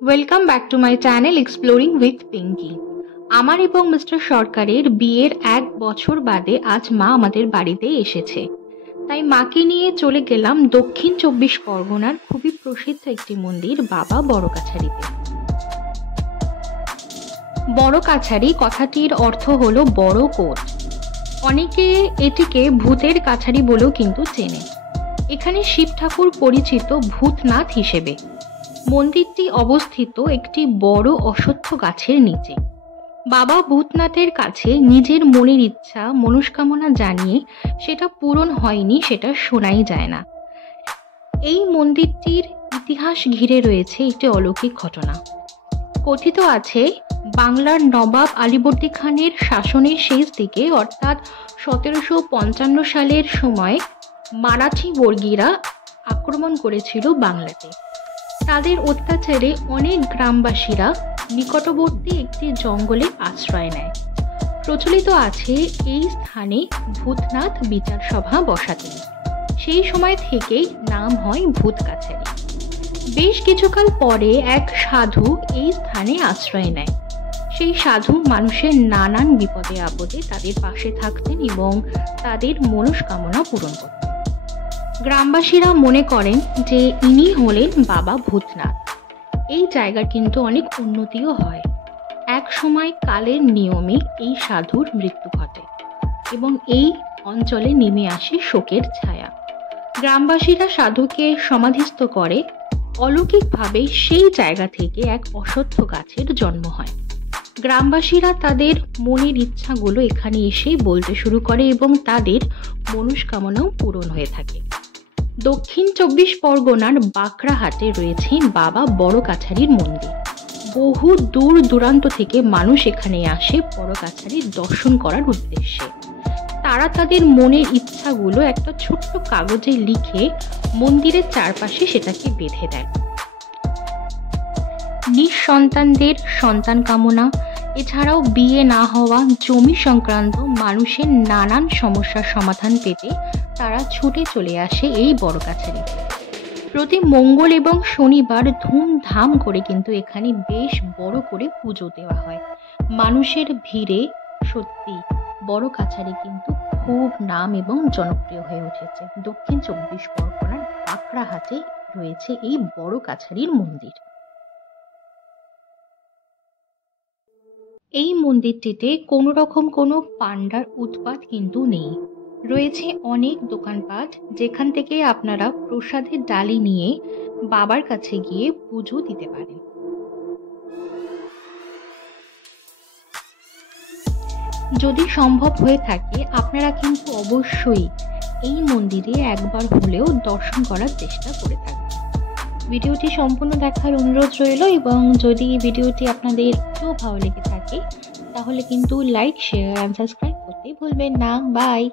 Welcome back to my channel exploring with Pinky. আমার এবং mister সরকারের বিয়ের 1 বছর বাদে আজ মা আমাদের বাড়িতে এসেছে। তাই মাকে নিয়ে চলে গেলাম দক্ষিণ 24 পরগনার খুবই প্রসিদ্ধ একটি মন্দির বাবা বড় কাছারিতে। বড় কাছারি কথাটির অর্থ হলো বড় কোট। অনেকে এটিকে ভূতের কাছারি বলেও কিন্তু চেনে। এখানে শিব ঠাকুর পরিচিত ভূতনাথ হিসেবে। মন্দিরটি অবস্থিত একটি বড় অশ্বত্থ গাছের নিচে। বাবা ভূতনাথের কাছে নিজের মনের ইচ্ছা মনস্কামনা জানিয়ে সেটা পূরণ হয়নি সেটা শোনাই যায় না। এই মন্দিরটির ইতিহাস ঘিরে রয়েছে একটি অলৌকিক ঘটনা। কথিত আছে বাংলার নবাব আলীবর্দী খানের শাসনের শেষ দিকে অর্থাৎ 1755 সালের সময় মারাঠি বর্গীরা আক্রমণ করেছিল বাংলাতে। তাদের অত্যাচারে অনেক গ্রামবাসীরা নিকটবর্তী একটি জঙ্গলে আশ্রয় নেয়। প্রচলিত আছে এই স্থানে ভূতনাথ বিচার সভা বসাতেন। সেই সময় থেকেই নাম হয় ভূত কাছারি। বেশ কিছুকাল পরে এক সাধু এই স্থানে আশ্রয় নেয়। সেই সাধু মানুষের নানান বিপদে আপদে তাদের পাশে থাকতেন এবং তাদের মনস্কামনা পূরণ করতেন। গ্রামবাসীরা মনে করেন যে ইনি হলেন বাবা ভূতনাথ। এই জায়গার কিন্তু অনেক উন্নতিও হয়। এক সময় কালের নিয়মে এই সাধুর মৃত্যু ঘটে এবং এই অঞ্চলে নেমে আসে শোকের ছায়া। গ্রামবাসীরা সাধুকে সমাধিস্থ করে। অলৌকিকভাবে সেই জায়গা থেকে এক অশ্বত্থ গাছের জন্ম হয়। গ্রামবাসীরা তাদের মনের ইচ্ছাগুলো এখানে এসে বলতে শুরু করে এবং তাদের মনস্কামনাও পূরণ হয়ে থাকে। দক্ষিণ 24 পরগনার বাঁকড়াহাটে রয়েছে বাবা বড় কাছারির মন্দির। বহু দূর দূরান্ত থেকে মানুষ এখানে আসে বড় কাছারির দর্শন করার উদ্দেশ্যে। তারা তাদের মনের ইচ্ছাগুলো একটা ছোট্ট কাগজে লিখে মন্দিরের চারপাশে সেটাকে বেঁধে দেয়। নিঃসন্তানদের সন্তান কামনা, এছাড়াও বিয়ে না হওয়া, জমি সংক্রান্ত মানুষের নানান সমস্যার সমাধান পেতে তারা ছুটে চলে আসে এই বড় কাছারিতে। প্রতি মঙ্গল এবং শনিবার ধুমধাম করে কিন্তু এখানে বেশ বড় করে পুজো দেওয়া হয়। মানুষের ভিড়ে সত্যি বড় কাছারি কিন্তু খুব নাম এবং জনপ্রিয় হয়ে উঠেছে। দক্ষিণ 24 পরগনার বাঁকড়াহাটে রয়েছে এই বড় কাছারির মন্দির। এই মন্দিরটিতে কোনো রকম কোনো পান্ডার উৎপাত কিন্তু নেই। রয়েছে অনেক দোকানপাট যেখান থেকে আপনারা প্রসাদের ডালি নিয়ে বাবার কাছে গিয়ে পুজো দিতে পারেন। যদি সম্ভব হয়ে থাকে আপনারা কিন্তু অবশ্যই এই মন্দিরে একবার হলেও দর্শন করার চেষ্টা করে থাকবেন। ভিডিওটি সম্পূর্ণ দেখার অনুরোধ রইল এবং যদি ভিডিওটি আপনাদের একটু ভালো লেগে থাকে তাহলে কিন্তু লাইক, শেয়ার এন্ড সাবস্ক্রাইব করতে ভুলবেন না। বাই।